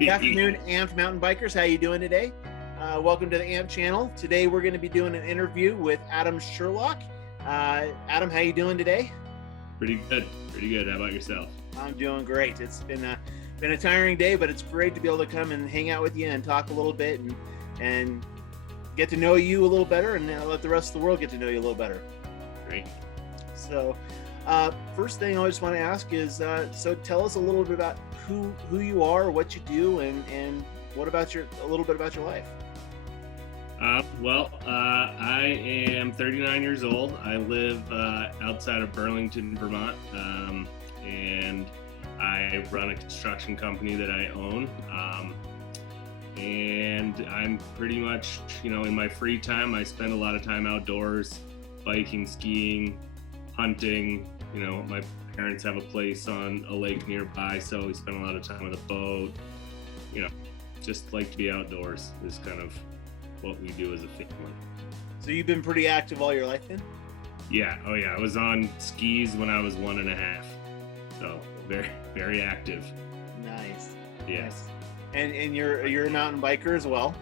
Good afternoon, Ampt mountain bikers. How you doing today? Welcome to the Ampt channel. Today we're going to be doing an interview with Adam Shirlock. Adam, how you doing today? Pretty good. Pretty good. How about yourself? I'm doing great. It's been a tiring day, but it's great to be able to come and hang out with you and talk a little bit and get to know you a little better, and let the rest of the world get to know you a little better. Great. So, first thing I just want to ask is, so tell us a little bit about who you are, what you do, and what about a little bit about your life. I am 39 years old. I live outside of Burlington, Vermont, and I run a construction company that I own. And I'm pretty much, in my free time, I spend a lot of time outdoors, biking, skiing, hunting. My parents have a place on a lake nearby, so we spend a lot of time on the boat. Just like to be outdoors is kind of what we do as a family. So you've been pretty active all your life then? Yeah. Oh yeah. I was on skis when I was 1.5. So very, very active. Nice. Yes. Nice. And you're a mountain biker as well?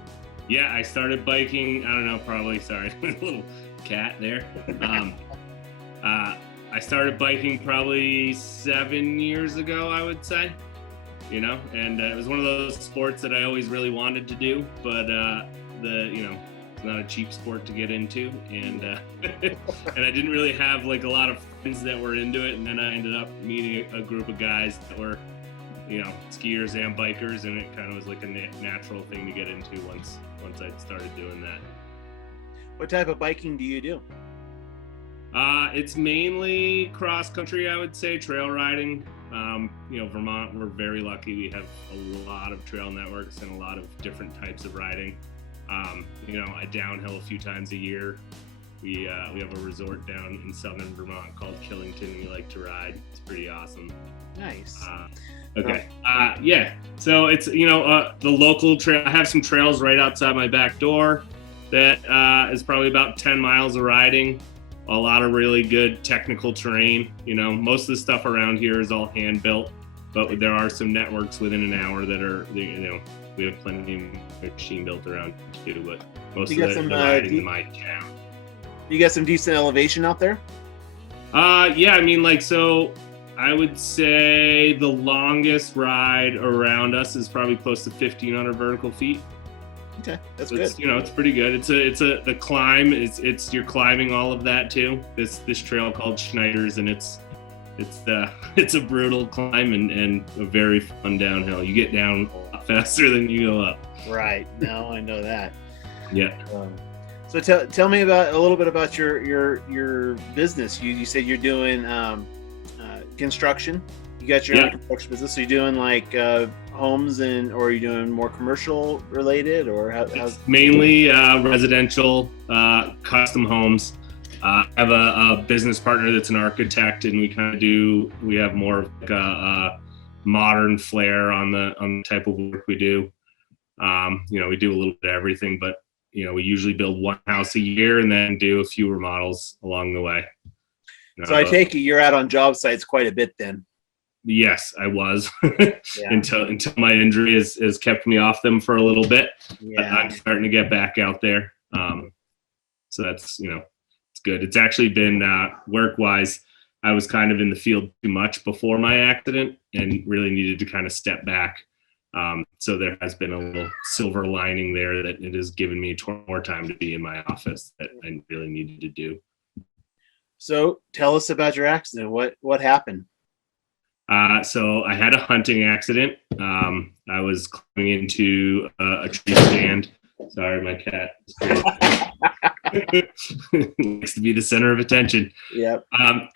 Yeah, I started biking, I don't know, probably, sorry, a little cat there. I started biking probably 7 years ago, I would say, and it was one of those sports that I always really wanted to do, but it's not a cheap sport to get into, and and I didn't really have like a lot of friends that were into it, and then I ended up meeting a group of guys that were, skiers and bikers, and it kind of was like a natural thing to get into once I started doing that. What type of biking do you do? It's mainly cross country, I would say, trail riding. Vermont, we're very lucky. We have a lot of trail networks and a lot of different types of riding. I downhill a few times a year. We have a resort down in southern Vermont called Killington. We like to ride. It's pretty awesome. Nice. Okay. Yeah. So it's, the local trail. I have some trails right outside my back door that is probably about 10 miles of riding. A lot of really good technical terrain. Most of the stuff around here is all hand built, but there are some networks within an hour that are, we have plenty of machine built around too, but most of the riding in my town. You got some decent elevation out there? Yeah, so I would say the longest ride around us is probably close to 1,500 vertical feet. Okay, that's so good. It's pretty good. The climb it's you're climbing all of that too. This trail called Schneider's, and it's a brutal climb and a very fun downhill. You get down a lot faster than you go up. Right. No, I know that. Yeah. So tell me a little bit about your business. You said you're doing construction. You got your own construction business. So you're doing like homes or are you doing more commercial related, or how's mainly residential custom homes. I have a business partner that's an architect, and we have more of like a modern flair on the type of work we do. We do a little bit of everything, but we usually build one house a year and then do a few remodels along the way. So I take it you're out on job sites quite a bit then. Yes, I was until my injury has kept me off them for a little bit. Yeah. But I'm starting to get back out there. So that's, it's good. It's actually been work-wise, I was kind of in the field too much before my accident and really needed to kind of step back. So there has been a little silver lining there that it has given me more time to be in my office that I really needed to do. So tell us about your accident. What happened? So I had a hunting accident. I was climbing into a tree stand. Sorry, my cat likes to be the center of attention. Yep.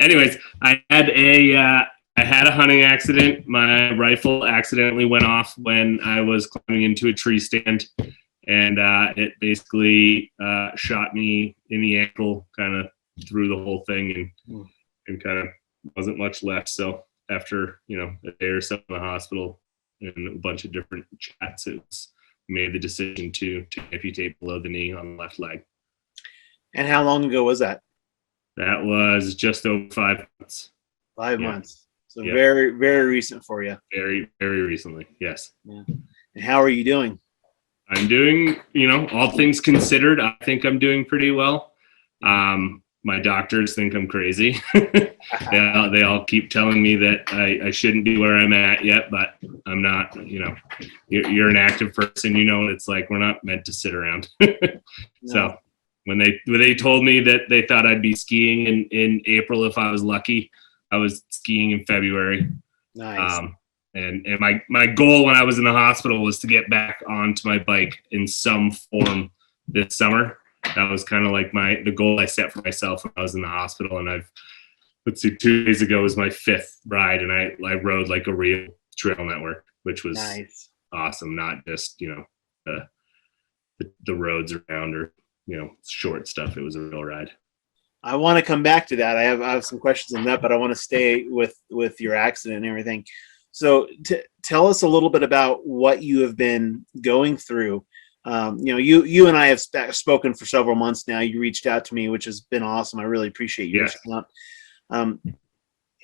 Anyways, I had a hunting accident. My rifle accidentally went off when I was climbing into a tree stand, and it basically shot me in the ankle, kind of through the whole thing, and kind of wasn't much left. So after a day or so in the hospital and a bunch of different chats, made the decision to amputate below the knee on the left leg. And how long ago was that? That was just over 5 months. 5 months. So very, very recent for you. Very, very recently. Yes. Yeah. And how are you doing? I'm doing, all things considered, I think I'm doing pretty well. My doctors think I'm crazy. They all keep telling me that I shouldn't be where I'm at yet, but I'm not. You're an active person, and it's like we're not meant to sit around. No. So when they told me that they thought I'd be skiing in April if I was lucky, I was skiing in February. Nice. And my goal when I was in the hospital was to get back onto my bike in some form this summer. That was kind of like the goal I set for myself when I was in the hospital. And 2 days ago was my 5th ride, and I rode like a real trail network, which was Nice. awesome. Not just the roads around or short stuff. It was a real ride. I want to come back to that. I have some questions on that, but I want to stay with your accident and everything. So tell us a little bit about what you have been going through. You and I have spoken for several months now. You reached out to me, which has been awesome. I really appreciate you reaching out.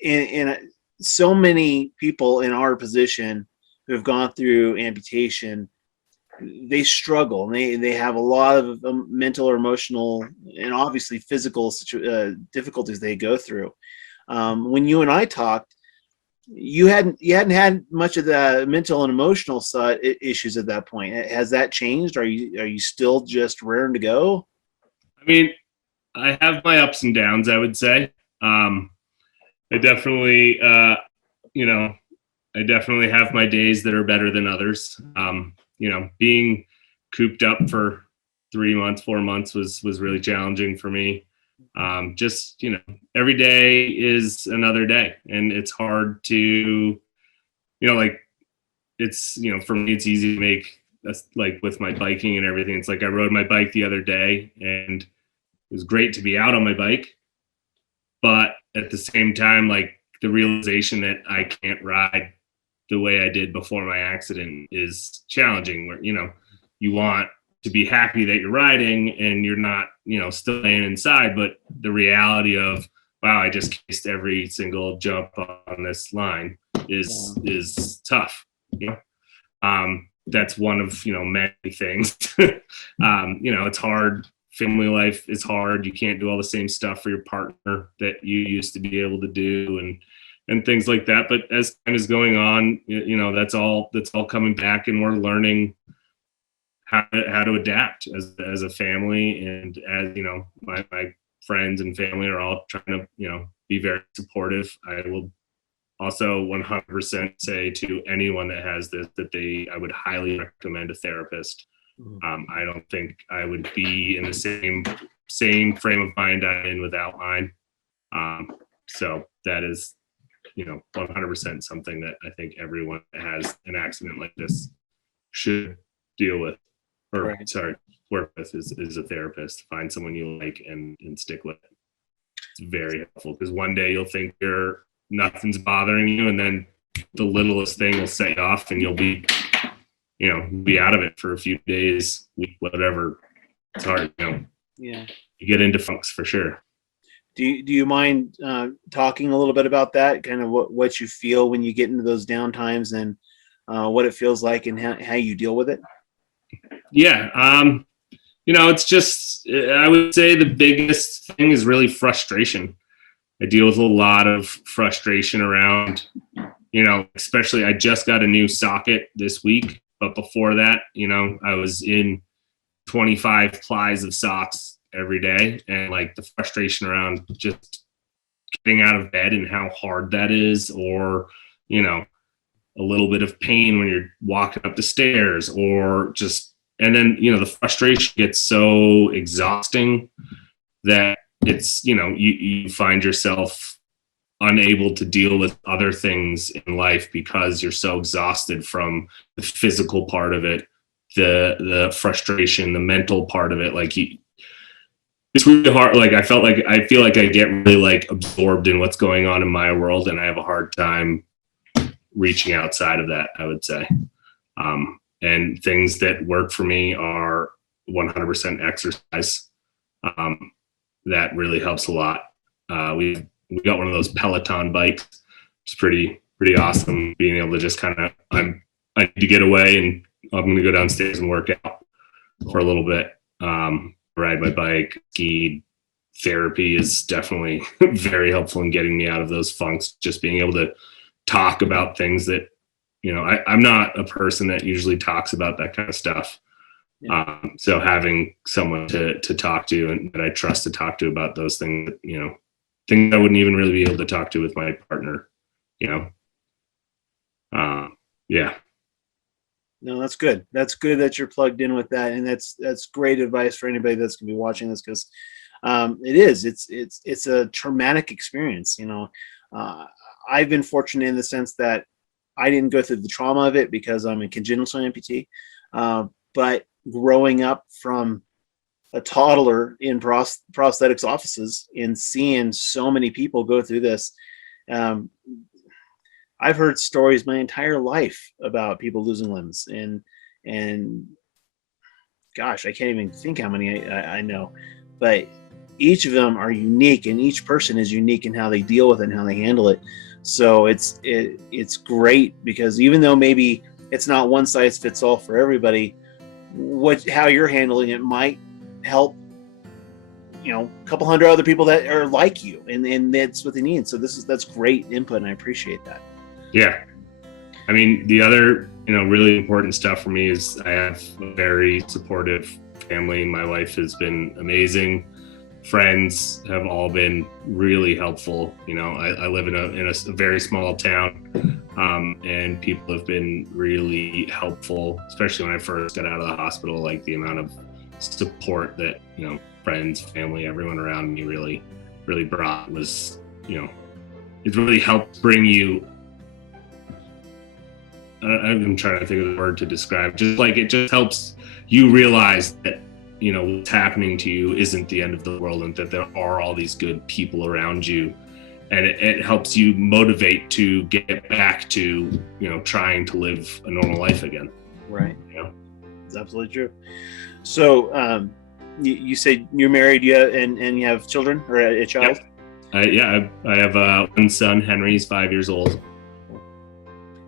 And so many people in our position who have gone through amputation, they struggle. They have a lot of mental or emotional and obviously physical difficulties they go through. When you and I talked, you hadn't had much of the mental and emotional side issues at that point. Has that changed? Are you still just raring to go? I mean, I have my ups and downs, I would say. I definitely, I definitely have my days that are better than others. Being cooped up for 3 months, 4 months was really challenging for me. Every day is another day, and it's hard to, it's, for me, it's easy to make that's like with my biking and everything. It's like I rode my bike the other day, and it was great to be out on my bike. But at the same time, like the realization that I can't ride the way I did before my accident is challenging, where, you want to be happy that you're riding and you're not, still laying inside. But the reality of, wow, I just cased every single jump on this line is tough. That's one of, many things. It's hard. Family life is hard. You can't do all the same stuff for your partner that you used to be able to do, and things like that. But as time is going on, that's all coming back, and we're learning how to adapt as a family. And as my friends and family are all trying to be very supportive. I will also 100% say to anyone that has this that I would highly recommend a therapist. I don't think I would be in the same frame of mind I'm in without mine. So that is 100% something that I think everyone that has an accident like this should deal with, or right. Work with is a therapist. Find someone you like and stick with it. It's very helpful, because one day you'll think nothing's bothering you, and then the littlest thing will set you off, and you'll be out of it for a few days, week, whatever. It's hard, Yeah. You get into funks for sure. Do you mind talking a little bit about that, kind of what you feel when you get into those down times, and what it feels like and how you deal with it? Yeah. It's just, I would say the biggest thing is really frustration. I deal with a lot of frustration around, especially I just got a new socket this week, but before that, I was in 25 plies of socks every day, and like the frustration around just getting out of bed and how hard that is, or a little bit of pain when you're walking up the stairs, or just, and then the frustration gets so exhausting that it's you find yourself unable to deal with other things in life because you're so exhausted from the physical part of it, the frustration, the mental part of it. Like it's really hard. Like I feel like I get really like absorbed in what's going on in my world, and I have a hard time reaching outside of that, I would say. And things that work for me are 100% exercise. That really helps a lot. We got one of those Peloton bikes. It's pretty awesome being able to just kind of, I need to get away and I'm going to go downstairs and work out for a little bit. Ride my bike, ski. Therapy is definitely very helpful in getting me out of those funks. Just being able to talk about things that, I'm not a person that usually talks about that kind of stuff. Yeah. So having someone to talk to and that I trust to talk to about those things, things I wouldn't even really be able to talk to with my partner, yeah. No, that's good. That's good that you're plugged in with that. And that's great advice for anybody that's going to be watching this, because it's a traumatic experience. I've been fortunate in the sense that I didn't go through the trauma of it because I'm a congenital amputee. But growing up from a toddler in prosthetics offices and seeing so many people go through this, I've heard stories my entire life about people losing limbs, and gosh, I can't even think how many I know, but each of them are unique, and each person is unique in how they deal with it and how they handle it. So it's great, because even though maybe it's not one size fits all for everybody, how you're handling it might help a couple hundred other people that are like you, and that's what they need. So that's great input, and I appreciate that. Yeah. I mean, the other, really important stuff for me is I have a very supportive family. My wife has been amazing. Friends have all been really helpful. I live in a very small town, and people have been really helpful, especially when I first got out of the hospital. Like the amount of support that, friends, family, everyone around me really, really brought was, it really helped bring you, I'm trying to think of the word to describe, it just helps you realize that, what's happening to you isn't the end of the world, and that there are all these good people around you. And it helps you motivate to get back to, trying to live a normal life again. Right. It's absolutely true. So you said you're married, and you have children, or a child? Yep. I have one son, Henry. He's 5 years old.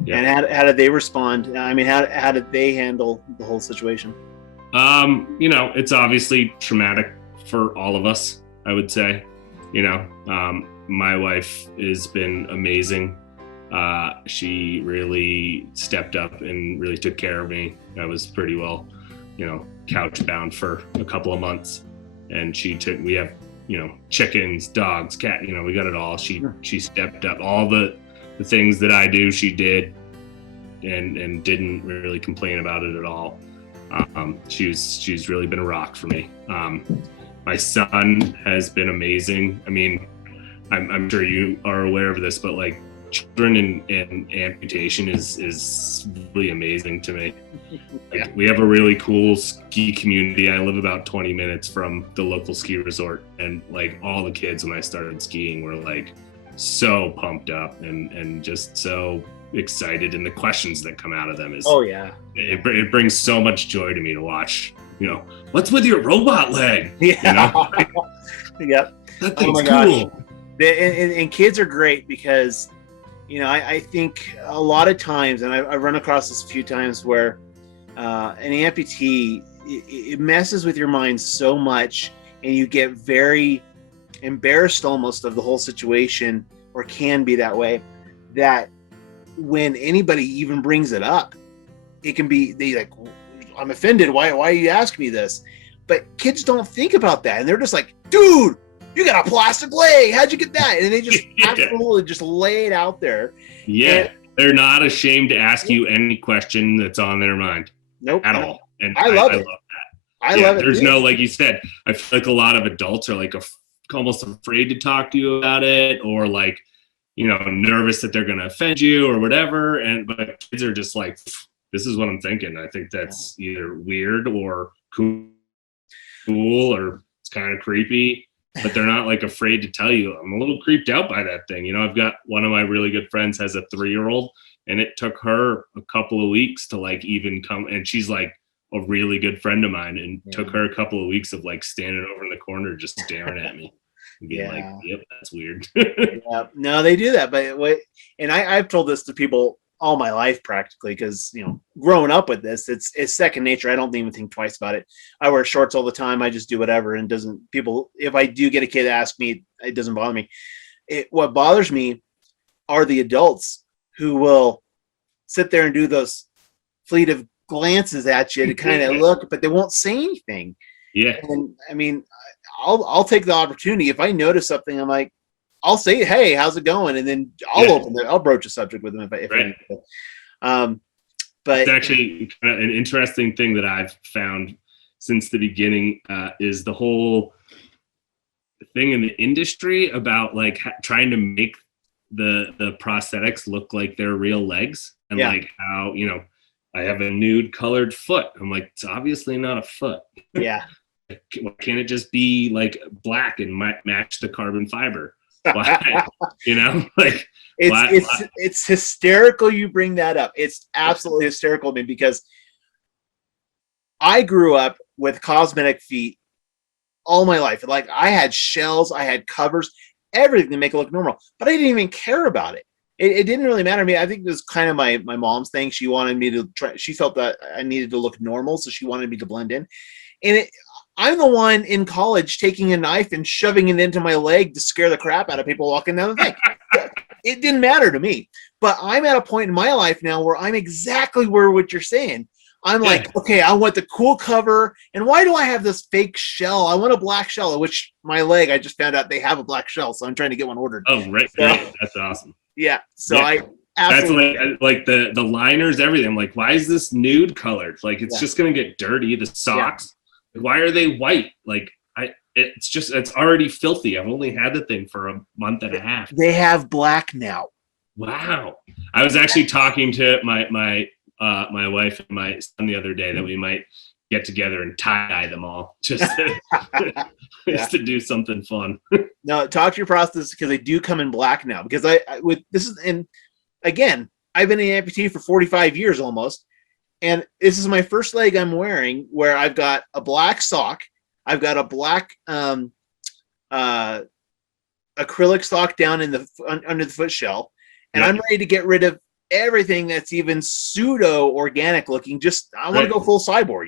Yeah. And how did they respond? I mean, how did they handle the whole situation? It's obviously traumatic for all of us, I would say. My wife has been amazing. She really stepped up and really took care of me. I was pretty well, couch bound for a couple of months, and we have, chickens, dogs, cat, we got it all. She stepped up. All the things that I do, she did, and didn't really complain about it at all. She's really been a rock for me. My son has been amazing. I mean, I'm sure you are aware of this, but like children in amputation is really amazing to me. Like, we have a really cool ski community. I live about 20 minutes from the local ski resort, and like all the kids when I started skiing were like so pumped up and just so excited, and the questions that come out of them is it brings so much joy to me to watch. What's with your robot leg? Yeah. Yep. That thing's cool. And kids are great because I think a lot of times, and I've run across this a few times, where an amputee, it messes with your mind so much, and you get very embarrassed almost of the whole situation, or can be that way, that when anybody even brings it up, it can be, they like, I'm offended. Why are you asking me this? But kids don't think about that, and they're just like, dude, you got a plastic leg. How'd you get that? And they just absolutely just lay it out there. Yeah. And they're not ashamed to ask you any question that's on their mind. Nope. At all. And I love it. I love that. I love it. There's no, like you said, I feel like a lot of adults are like almost afraid to talk to you about it, or like, nervous that they're going to offend you or whatever. But kids are just like, this is what I'm thinking. I think that's either weird or cool, or it's kind of creepy. But they're not like afraid to tell you, I'm a little creeped out by that thing. I've got one of my really good friends has a 3-year-old, and it took her a couple of weeks to like even come, and she's like a really good friend of mine, and took her a couple of weeks of like standing over in the corner just staring at me and being like, yep, that's weird. Yeah. No, they do that. But and I've told this to people all my life practically, because growing up with this, it's second nature. I don't even think twice about it. I wear shorts all the time. I just do whatever, and doesn't people. If I do get a kid ask me, it doesn't bother me. What bothers me are the adults who will sit there and do those fleetive glances at you to kind of look, but they won't say anything. Yeah. And I mean, I'll take the opportunity. If I notice something, I'm like, I'll say, "Hey, how's it going?" And then I'll broach a subject with them if I need to. But it's actually kind of an interesting thing that I've found since the beginning is the whole thing in the industry about like trying to make the prosthetics look like they're real legs, and like how I have a nude colored foot. I'm like, it's obviously not a foot. Yeah. Can't it just be like black and match the carbon fiber? Why? Like it's hysterical you bring that up. It's absolutely hysterical to me, because I grew up with cosmetic feet all my life. Like, I had shells, I had covers, everything to make it look normal, but I didn't even care about it. It didn't really matter to me. I think it was kind of my mom's thing. She wanted me to try. She felt that I needed to look normal, so she wanted me to blend in. And I'm the one in college taking a knife and shoving it into my leg to scare the crap out of people walking down the thing. It didn't matter to me. But I'm at a point in my life now where I'm exactly where what you're saying. I'm like, okay, I want the cool cover. And why do I have this fake shell? I want a black shell, which my leg, I just found out they have a black shell. So I'm trying to get one ordered. Oh, right. So, right. That's awesome. Yeah. So I absolutely. That's like the liners, everything. I'm like, why is this nude colored? Like, it's just going to get dirty. The socks. Why are they white? Like, it's already filthy. I've only had the thing for a month and a half. They have black now. Wow. I was actually talking to my wife and my son the other day that we might get together and tie-dye them all just to do something fun. No, talk to your prosthetist, because they do come in black now. Because and again, I've been an amputee for 45 years almost. And this is my first leg I'm wearing where I've got a black sock. I've got a black acrylic sock down in under the foot shell. And I'm ready to get rid of everything that's even pseudo organic looking. Just, I want to go full cyborg,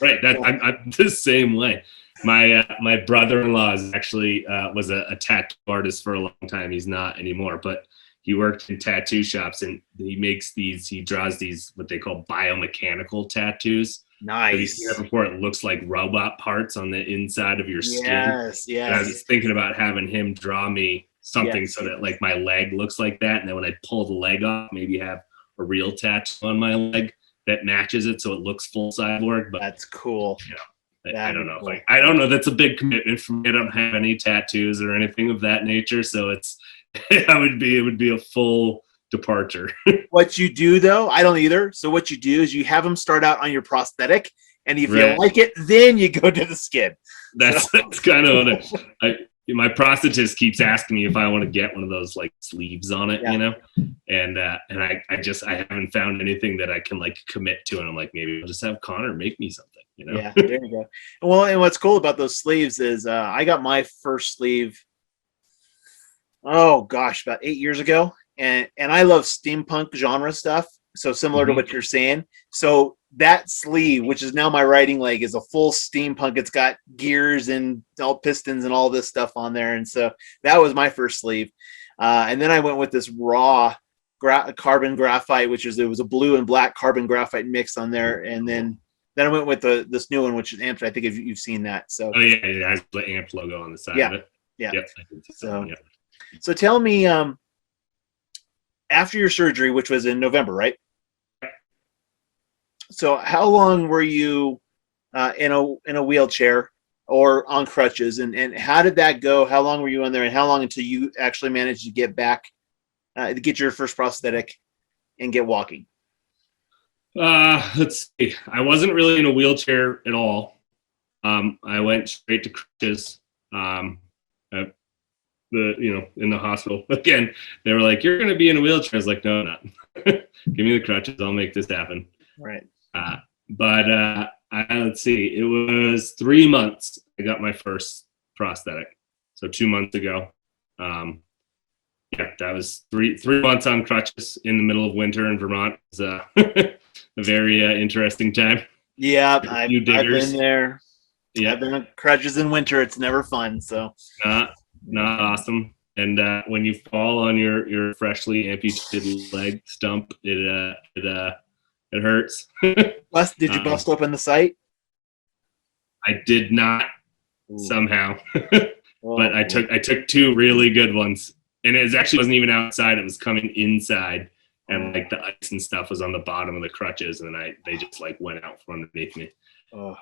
Right. I'm the same way. My brother-in-law is actually was a tattoo artist for a long time. He's not anymore, but he worked in tattoo shops, and he draws these, what they call biomechanical tattoos. Nice. Have you seen that before? It looks like robot parts on the inside of your skin. Yes. And I was thinking about having him draw me something so that like my leg looks like that, and then when I pull the leg off, maybe have a real tattoo on my leg that matches it so it looks full cyborg. But that's cool. I don't know. Cool. I don't know. That's a big commitment for me. I don't have any tattoos or anything of that nature, so it would be a full departure. What you do though, I don't either. So what you do is you have them start out on your prosthetic, and if you like it, then you go to the skin. That's kind of what my prosthetist keeps asking me if I want to get one of those like sleeves on it, and I haven't found anything that I can like commit to, and I'm like, maybe I'll just have Connor make me something. Yeah, there you go. Well, and what's cool about those sleeves is I got my first sleeve, about 8 years ago, and I love steampunk genre stuff. So similar to what you're saying. So that sleeve, which is now my riding leg, is a full steampunk. It's got gears and all pistons and all this stuff on there. And so that was my first sleeve. And then I went with this raw carbon graphite, it was a blue and black carbon graphite mix on there. And then I went with this new one, which is Ampt. I think you've seen that. So it has the Ampt logo on the side of it. Yeah. Yep, so tell me, after your surgery, which was in November, right? So how long were you in a wheelchair or on crutches, and how did that go? How long were you in there, and how long until you actually managed to get back, to get your first prosthetic and get walking? Let's see. I wasn't really in a wheelchair at all. I went straight to crutches. In the hospital again, they were like, "You're going to be in a wheelchair." I was like, "No, I'm not. Give me the crutches. I'll make this happen." Right. Let's see. It was 3 months. I got my first prosthetic. So 2 months ago. Yeah, that was three months on crutches in the middle of winter in Vermont. It was a very interesting time. Yeah, A I've few I've been diggers. there. Yeah, I've been on crutches in winter. It's never fun. So not awesome. And when you fall on your freshly amputated leg stump, it hurts. Did you bust open the site? I did not Ooh. somehow, Oh, but I took two really good ones, and it actually wasn't even outside; it was coming inside, and like the ice and stuff was on the bottom of the crutches, and they just like went out from underneath me. Oh.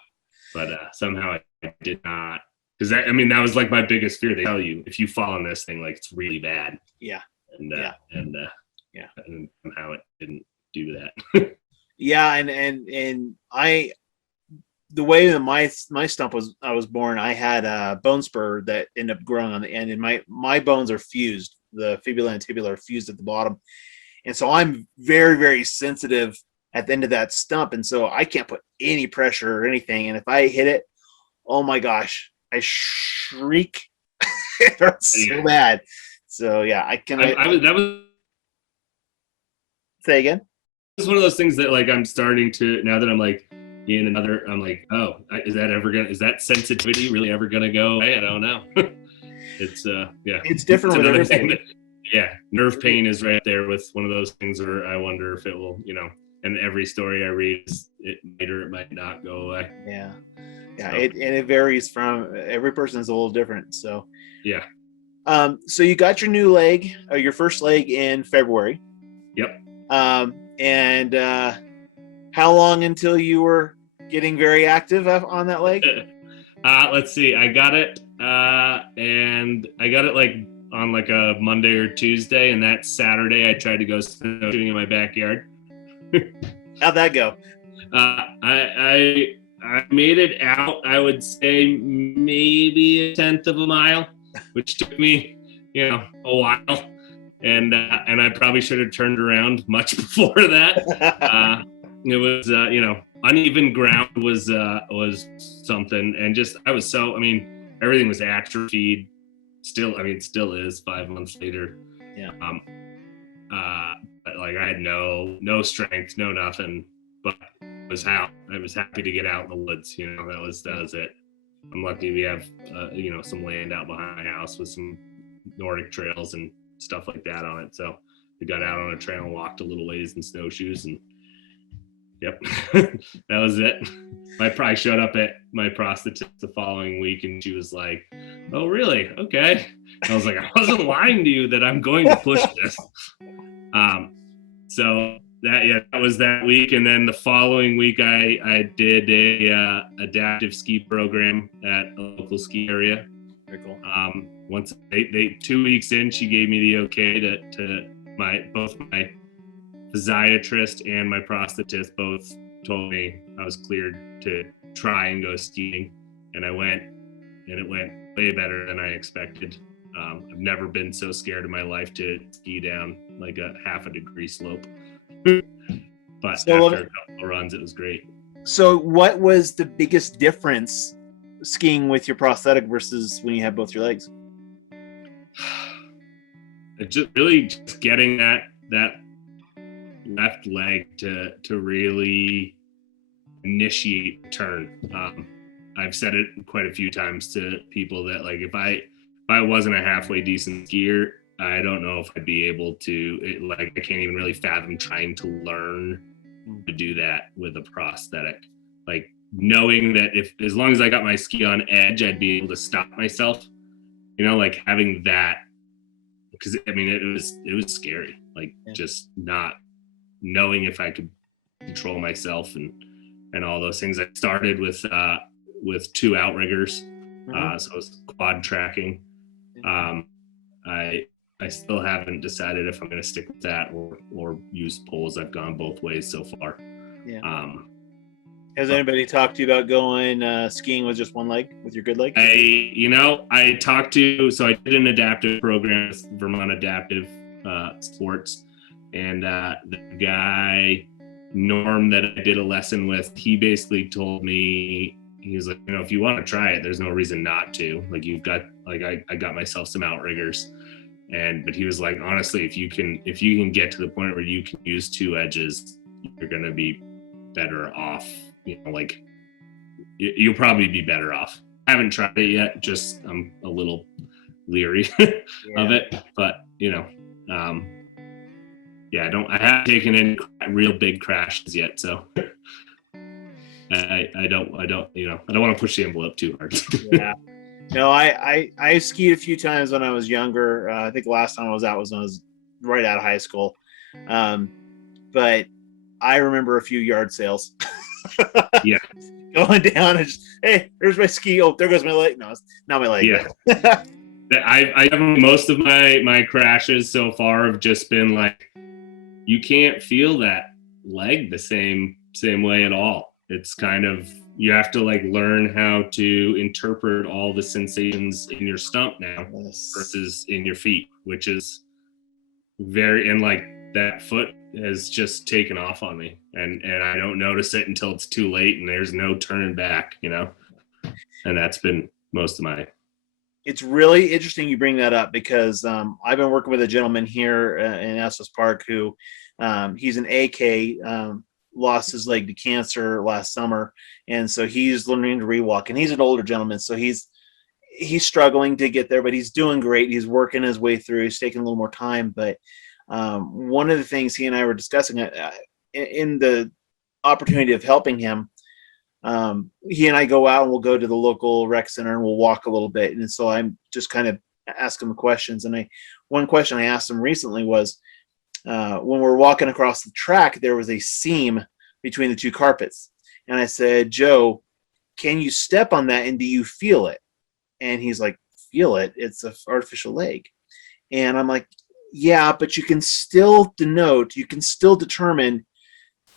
But somehow I did not, because that was like my biggest fear. They tell you if you fall on this thing, like it's really bad. Yeah. And and somehow it didn't do that. Yeah, and I, the way that my stump was, I was born, I had a bone spur that ended up growing on the end, and my bones are fused. The fibula and tibula are fused at the bottom, and so I'm very, very sensitive at the end of that stump, and so I can't put any pressure or anything. And if I hit it, oh my gosh, I shriek. It hurts so bad. So yeah, That was say again. It's one of those things that like I'm starting to, now that I'm like in another, I'm like, oh, is that sensitivity really ever gonna go away? I don't know. It's yeah, it's different with everybody. Yeah, nerve pain is right there with one of those things where I wonder if it will, and every story I read is it might or it might not go away. Yeah, So, it varies from every person is a little different. So yeah. So you got your new leg, your first leg in February. Yep. And how long until you were getting very active on that leg? Let's see. I got it, and I got it like on like a Monday or Tuesday, and that Saturday I tried to go snowshoeing in my backyard. How'd that go? I made it out. I would say maybe 1/10 of a mile, which took me, a while. And I probably should have turned around much before that. It was, uneven ground was something, and just I was everything was atrophied. Still is 5 months later. Yeah. But like I had no strength, no nothing. But I was happy to get out in the woods. That was it. I'm lucky we have some land out behind my house with some Nordic trails and stuff like that on it. So we got out on a trail and walked a little ways in snowshoes, and yep, that was it. I showed up at my prosthetist the following week, and she was like, "Oh, really? Okay." I was like, "I wasn't lying to you that I'm going to push this." So that was that week, and then the following week I did a adaptive ski program at a local ski area. Very cool. Once they 2 weeks in, she gave me the okay to both my physiatrist and my prosthetist both told me I was cleared to try and go skiing, and I went, and it went way better than I expected. I've never been so scared in my life to ski down like a 1/2 degree slope. But so after a couple of runs, it was great. So what was the biggest difference skiing with your prosthetic versus when you had both your legs? It's just really just getting that left leg to really initiate the turn. I've said it quite a few times to people that like if I wasn't a halfway decent skier, I don't know if I'd be able to. I can't even really fathom trying to learn to do that with a prosthetic. Like knowing that as long as I got my ski on edge, I'd be able to stop myself. Like having that, because it was scary. Like just not knowing if I could control myself and all those things. I started with 2 outriggers, so it was quad tracking. I still haven't decided if I'm going to stick with that or use poles. I've gone both ways so far. Yeah. Has anybody talked to you about going skiing with just one leg, with your good leg? I talked to, so I did an adaptive program with Vermont Adaptive Sports, and the guy, Norm, that I did a lesson with, he basically told me, he was like, if you want to try it, there's no reason not to. Like you've got, like I got myself some outriggers. But he was like, honestly, if you can get to the point where you can use two edges, you're gonna be better off. Like you'll probably be better off. I haven't tried it yet. Just I'm a little leery of it, but I haven't taken any real big crashes yet, so I don't want to push the envelope too hard. Yeah. No, I skied a few times when I was younger. I think the last time I was out was when I was right out of high school. But I remember a few yard sales. Yeah. Going down and just, hey, there's my ski. Oh, there goes my leg. No, it's not my leg. Yeah. I have most of my crashes so far have just been like, you can't feel that leg the same way at all. It's kind of, you have to like learn how to interpret all the sensations in your stump now versus in your feet, which is and like that foot has just taken off on me, and I don't notice it until it's too late and there's no turning back, and that's been most of my. It's really interesting you bring that up because I've been working with a gentleman here in Estes Park who he's an AK, lost his leg to cancer last summer, and so he's learning to rewalk, and he's an older gentleman, so he's struggling to get there, but he's doing great. He's working his way through. He's taking a little more time, but one of the things he and I were discussing in the opportunity of helping him, he and I go out and we'll go to the local rec center and we'll walk a little bit. And so I'm just kind of asking him questions. And one question I asked him recently was, when we're walking across the track, there was a seam between the two carpets. And I said, Joe, can you step on that and do you feel it? And he's like, feel it? It's an artificial leg. And I'm like, yeah, but you can still determine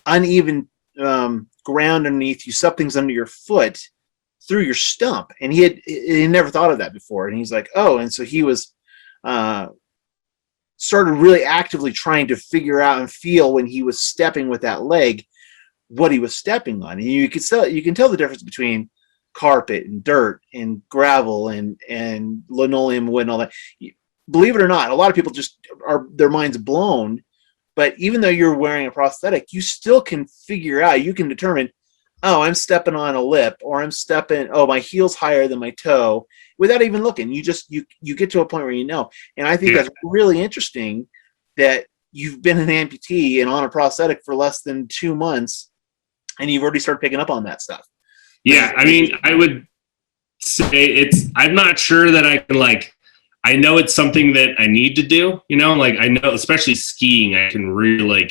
uneven ground underneath you, something's under your foot through your stump. And he never thought of that before. And he's like, oh, and so he was started really actively trying to figure out and feel when he was stepping with that leg what he was stepping on. And you can tell the difference between carpet and dirt and gravel and linoleum wood and all that. Believe it or not, a lot of people just are their minds blown. But even though you're wearing a prosthetic, you still can figure out, you can determine, oh, I'm stepping on a lip, or my heel's higher than my toe, without even looking. You get to a point where you know. And I think that's really interesting that you've been an amputee and on a prosthetic for less than 2 months, and you've already started picking up on that stuff. Yeah, I mean, I would say I'm not sure that I can I know it's something that I need to do, I know, especially skiing, I can really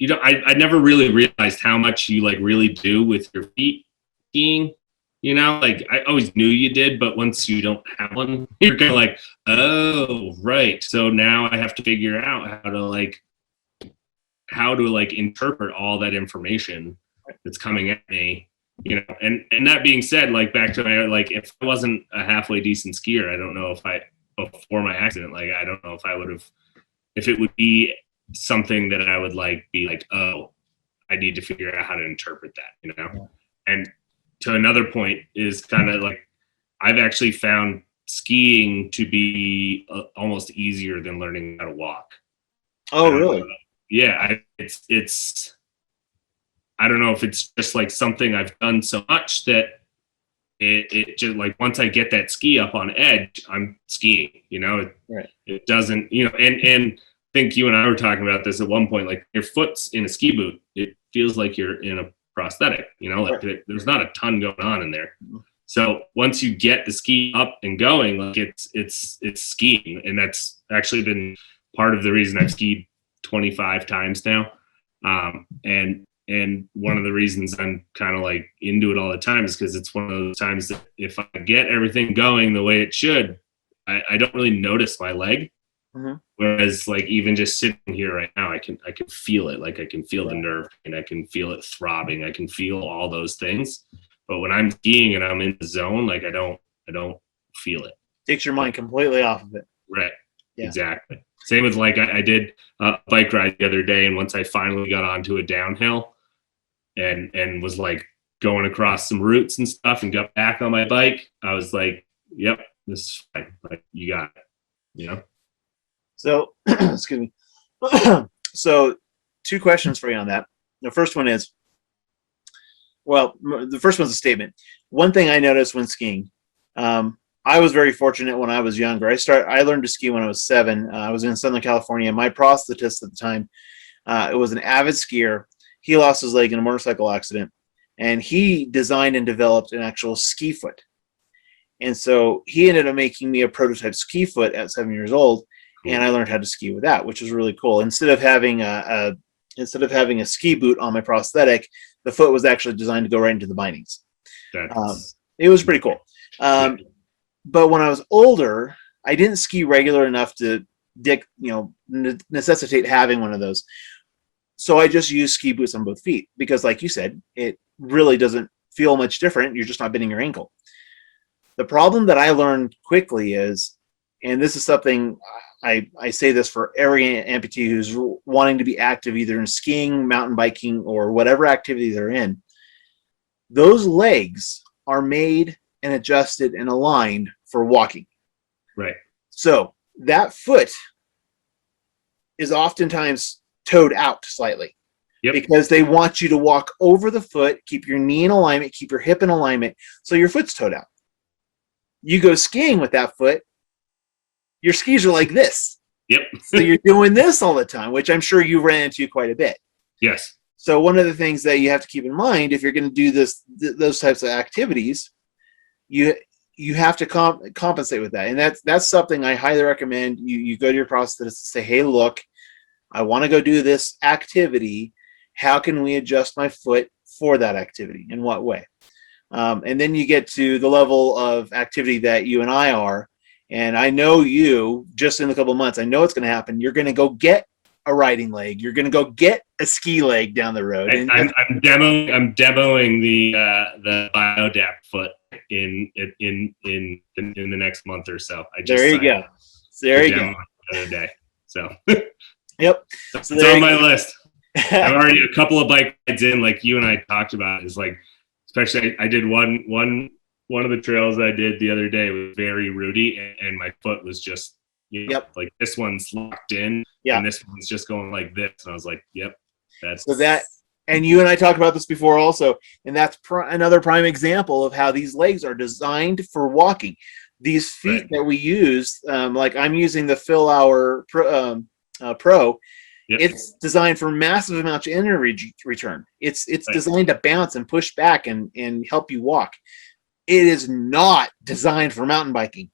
I never really realized how much you really do with your feet skiing, I always knew you did, but once you don't have one, you're kind of oh, right. So now I have to figure out how to interpret all that information that's coming at me. And that being said, back to my, if I wasn't a halfway decent skier, I don't know if before my accident, I don't know if I would have, if it would be something that I would be oh, I need to figure out how to interpret that, And to another point is kind of I've actually found skiing to be almost easier than learning how to walk. Oh, really? Yeah. It's I don't know if it's just something I've done so much that it just once I get that ski up on edge, I'm skiing, Right. It doesn't, and I think you and I were talking about this at one point, your foot's in a ski boot, it feels like you're in a prosthetic, right. There's not a ton going on in there. Mm-hmm. So once you get the ski up and going, it's skiing. And that's actually been part of the reason I've skied 25 times now. And one of the reasons I'm kind of into it all the time is because it's one of those times that if I get everything going the way it should, I don't really notice my leg. Mm-hmm. Whereas even just sitting here right now, I can feel it. I can feel the nerve and I can feel it throbbing. I can feel all those things. But when I'm skiing and I'm in the zone, I don't feel it. Takes your mind completely off of it. Right. Yeah. Exactly. Same with I did a bike ride the other day, and once I finally got onto a downhill and was going across some routes and stuff and got back on my bike, I was yep, this is fine. You got it. Yeah. So, excuse me. So, two questions for you on that. The first one is, well, the first one's a statement. One thing I noticed when skiing, I was very fortunate when I was younger. I learned to ski when I was 7. I was in Southern California. My prosthetist at the time, it was an avid skier. He lost his leg in a motorcycle accident, and he designed and developed an actual ski foot. And so he ended up making me a prototype ski foot at 7 years old, and I learned how to ski with that, which was really cool. Instead of having a ski boot on my prosthetic, the foot was actually designed to go right into the bindings. It was pretty cool. But when I was older, I didn't ski regular enough to necessitate having one of those. So I just used ski boots on both feet because, like you said, it really doesn't feel much different. You're just not bending your ankle. The problem that I learned quickly is, and this is something I say this for every amputee who's wanting to be active either in skiing, mountain biking, or whatever activity they're in, those legs are made and adjusted and aligned for walking. Right. So that foot is oftentimes toed out slightly. Yep. Because they want you to walk over the foot, keep your knee in alignment, keep your hip in alignment, so your foot's toed out. You go skiing with that foot, your skis are like this. Yep. So you're doing this all the time, which I'm sure you ran into quite a bit. Yes. So one of the things that you have to keep in mind if you're going to do those types of activities, you have to compensate with that. And that's something I highly recommend. You go to your prosthetist and say, hey, look, I want to go do this activity. How can we adjust my foot for that activity? In what way? And then you get to the level of activity that you and I are. And I know you, just in a couple of months, I know it's going to happen. You're going to go get a riding leg. You're going to go get a ski leg down the road. I'm demoing the BioDAP foot in the next month or so. There you go. There you go. The other day. So. Yep. So it's on my list. I'm already a couple of bike rides in, like you and I talked about. Is like, especially I did one of the trails I did the other day was very rooty, and my foot was just, like this one's locked in, and this one's just going like this, and I was like, yep, that's so that. And you and I talked about this before also, and that's another prime example of how these legs are designed for walking. These feet that we use, like I'm using the Phil Hour Pro. Yep. It's designed for massive amounts of energy return. It's designed to bounce and push back and help you walk. It is not designed for mountain biking.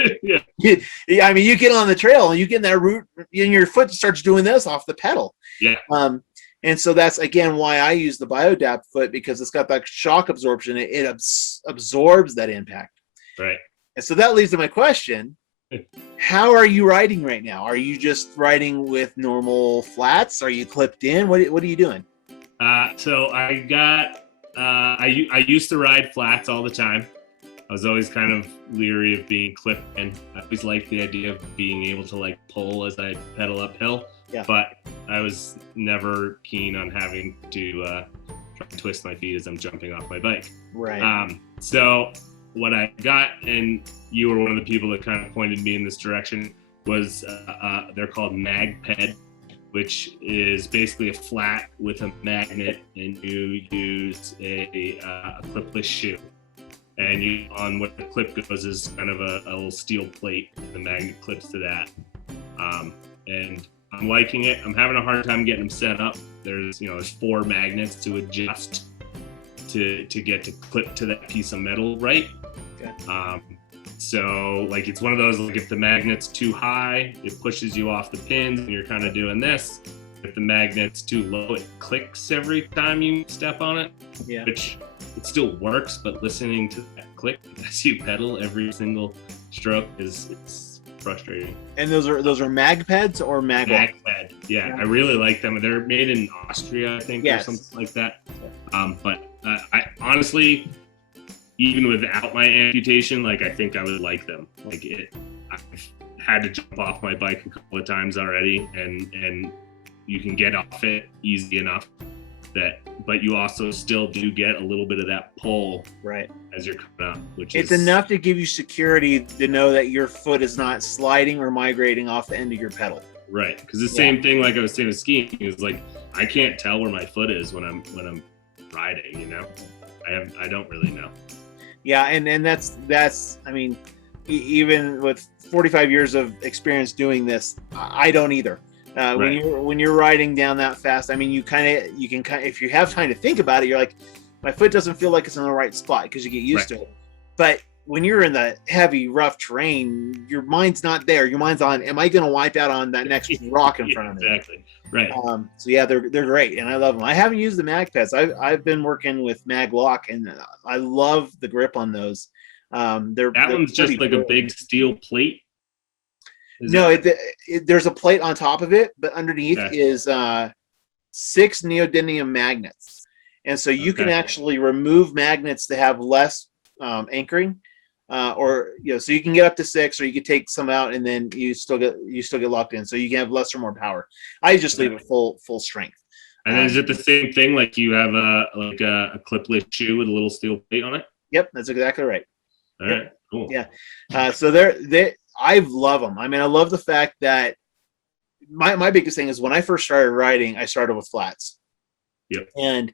I mean, you get on the trail and you get in that route, and your foot starts doing this off the pedal. Yeah. And so that's again why I use the BioDAP foot, because it's got that shock absorption. It absorbs that impact. Right. And so that leads to my question. How are you riding right now? Are you just riding with normal flats? Are you clipped in? What are you doing? So I got I used to ride flats all the time. I was always kind of leery of being clipped in. I always liked the idea of being able to like pull as I pedal uphill. Yeah. But I was never keen on having to try to twist my feet as I'm jumping off my bike. Right. So what I got, and you were one of the people that kind of pointed me in this direction, was they're called MagPed, which is basically a flat with a magnet, and you use a clipless shoe. And on where the clip goes is kind of a little steel plate. The magnet clips to that. And I'm liking it. I'm having a hard time getting them set up. There's 4 magnets to adjust to get to clip to that piece of metal right. Okay. So like it's one of those, like if the magnet's too high, it pushes you off the pins and you're kind of doing this. If the magnet's too low, it clicks every time you step on it. Yeah. Which it still works, but listening to that click as you pedal every single stroke it's frustrating. And those are MagPeds or MagPed? Yeah, I really like them. They're made in Austria, I think, or something like that. But I honestly, even without my amputation, like I think I would like them. Like I've had to jump off my bike a couple of times already, and you can get off it easy enough. but you also still do get a little bit of that pull right as you're coming up, which it's is enough to give you security to know that your foot is not sliding or migrating off the end of your pedal. right. Because the same thing, like I was saying with skiing, is like I can't tell where my foot is when I'm riding. You know, I don't really know. Yeah, and that's I mean, even with 45 years of experience doing this, I don't either. Right. When you're riding down that fast, I mean, you can if you have time to think about it, you're like, my foot doesn't feel like it's in the right spot because you get used to it. But when you're in the heavy, rough terrain, your mind's not there. Your mind's on, am I going to wipe out on that next rock in front of me? Exactly. Right. So yeah, they're great, and I love them. I haven't used the mag pads. I've been working with mag lock, and I love the grip on those. They're one's just like a big steel plate. No, there's a plate on top of it, but underneath is 6 neodymium magnets, and so you can actually remove magnets to have less anchoring, or so you can get up to 6, or you could take some out, and then you still get locked in, so you can have less or more power. I just leave it full strength. And is it the same thing? Like you have a clipless shoe with a little steel plate on it? Yep, that's exactly right. All right, cool. Yeah, so I love them. I mean, I love the fact that my biggest thing is when I first started riding, I started with flats. Yep. And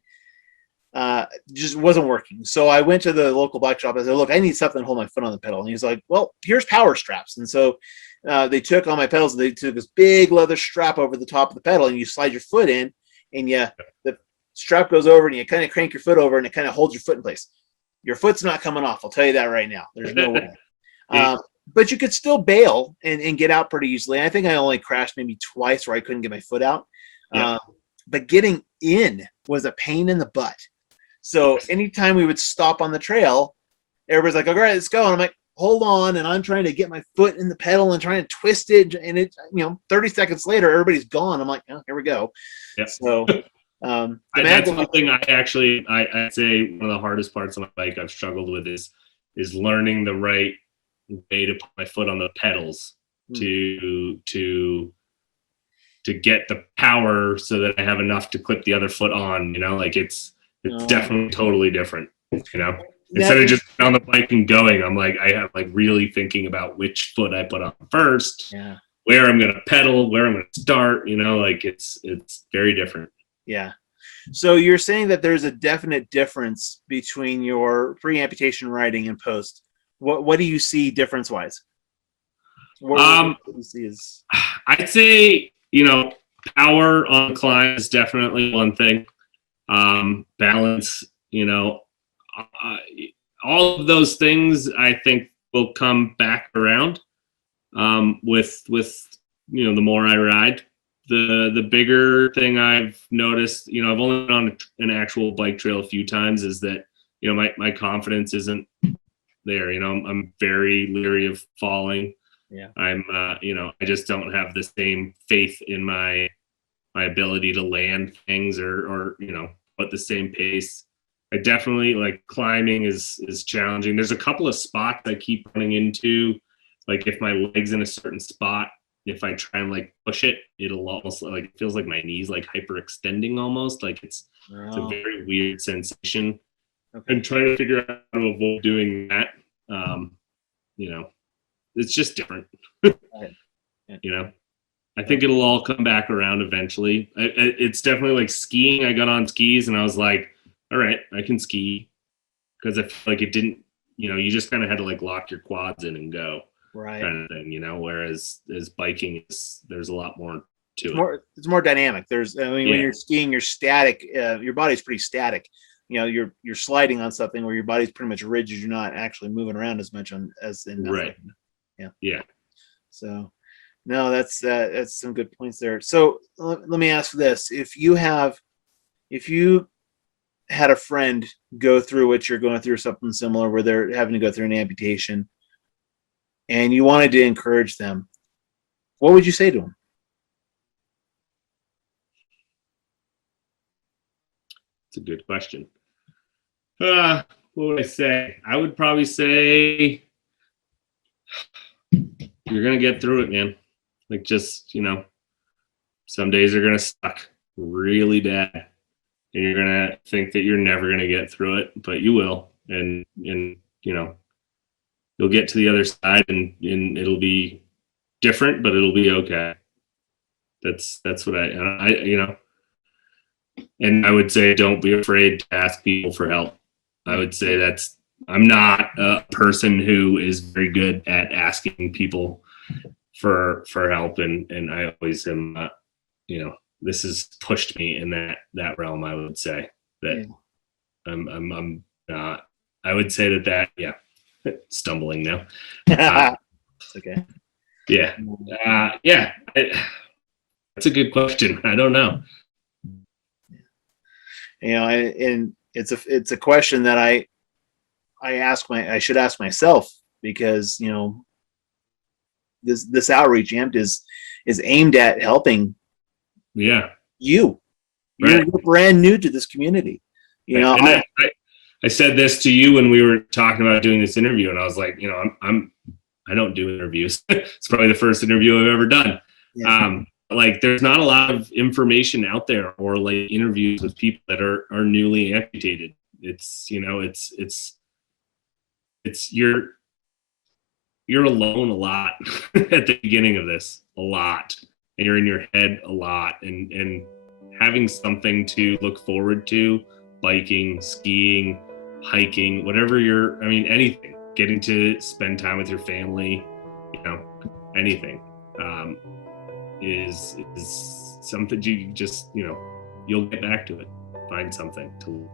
just wasn't working. So I went to the local bike shop. I said, look, I need something to hold my foot on the pedal. And he's like, well, here's power straps. And so they took all my pedals and they took this big leather strap over the top of the pedal, and you slide your foot in, and the strap goes over, and you kind of crank your foot over, and it kind of holds your foot in place. Your foot's not coming off. I'll tell you that right now. There's no way. But you could still bail and get out pretty easily. I think I only crashed maybe twice where I couldn't get my foot out. But getting in was a pain in the butt. So anytime we would stop on the trail, everybody's like, all right, let's go. And I'm like, hold on. And I'm trying to get my foot in the pedal and trying to twist it. And it, 30 seconds later, everybody's gone. I'm like, oh, here we go. Yep. So that's one thing I'd say one of the hardest parts of my bike I've struggled with is learning the right way to put my foot on the pedals to get the power so that I have enough to clip the other foot on, like it's definitely totally different, instead of just on the bike and going, I'm like, I have like really thinking about which foot I put on first, where I'm going to pedal, where I'm going to start, like it's very different. Yeah. So you're saying that there's a definite difference between your pre-amputation riding and post. What do you see difference wise? I'd say, power on climb is definitely one thing. Balance, all of those things I think will come back around with the more I ride. The bigger thing I've noticed, I've only been on an actual bike trail a few times, is that my confidence isn't there. I'm very leery of falling. I'm I just don't have the same faith in my ability to land things or at the same pace. I definitely like climbing is challenging. There's a couple of spots I keep running into, like if my leg's in a certain spot, if I try and like push it, it'll almost like, it feels like my knees like hyperextending almost, like it's a very weird sensation. I'm trying to figure out how to avoid doing that. It's just different. I think it'll all come back around eventually. It's definitely like skiing. I got on skis and I was like, all right, I can ski, because I feel like it didn't, you just kind of had to like lock your quads in and go, kind of thing, whereas as biking there's a lot more to it. It's more dynamic. When you're skiing, you're static. Your body's pretty static. You're sliding on something where your body's pretty much rigid. You're not actually moving around as much as in right. Yeah. So no, that's some good points there. So let me ask this: if you had a friend go through what you're going through, something similar where they're having to go through an amputation, and you wanted to encourage them, what would you say to them? It's a good question. What would I say? I would probably say, you're going to get through it, man. Like, just, some days are going to suck really bad. and you're gonna think that you're never gonna get through it, but you will, and you'll get to the other side, and it'll be different, but it'll be okay. That's what I and I would say don't be afraid to ask people for help. I would say I'm not a person who is very good at asking people for help, and I always am. This has pushed me in that realm. I would say that I'm not. I would say that yeah, stumbling now. It's okay. Yeah, yeah. That's a good question. I don't know. And it's a question that I should ask myself, because this outreach Ampt is aimed at helping Yeah, you. right. You're brand new to this community. I said this to you when we were talking about doing this interview, and I was like, I don't do interviews. It's probably the first interview I've ever done. Yeah. Like there's not a lot of information out there, or like interviews with people that are newly amputated. It's you're alone a lot at the beginning of this, a lot, and you're in your head a lot, and having something to look forward to, biking, skiing, hiking, whatever anything, getting to spend time with your family, anything, is something you just, you'll get back to it, find something to,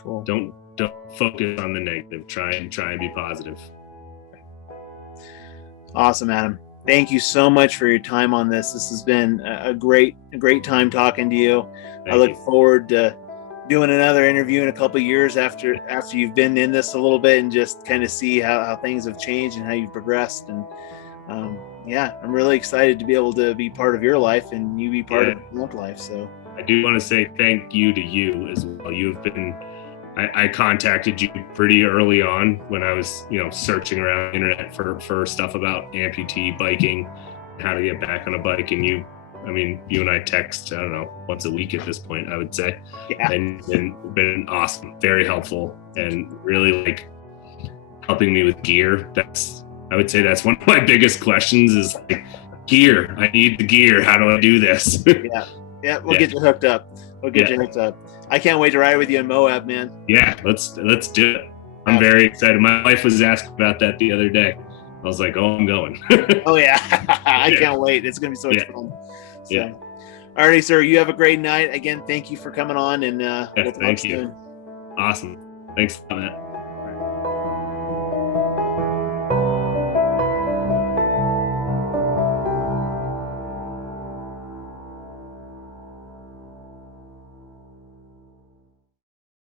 cool. Don't focus on the negative, try and be positive. Awesome, Adam. Thank you so much for your time on this. This has been a great time talking to you. I look forward to doing another interview in a couple of years after you've been in this a little bit, and just kind of see how things have changed and how you've progressed. And I'm really excited to be able to be part of your life, and you be part of my life. So I do want to say thank you to you as well. You've been, I contacted you pretty early on when I was, searching around the internet for stuff about amputee biking, how to get back on a bike. And you and I text, I don't know, once a week at this point, I would say. Yeah. And been awesome, very helpful, and really like helping me with gear. I would say that's one of my biggest questions is like, gear. I need the gear. How do I do this? Yeah, we'll get you hooked up. I can't wait to ride with you in Moab, man. Yeah, let's do it. I'm very excited. My wife was asking about that the other day. I was like, oh, I'm going. Oh yeah. I can't wait. It's going to be so much fun. So, all righty, sir. You have a great night. Again, thank you for coming on, and we'll talk soon. Awesome. Thanks, Matt.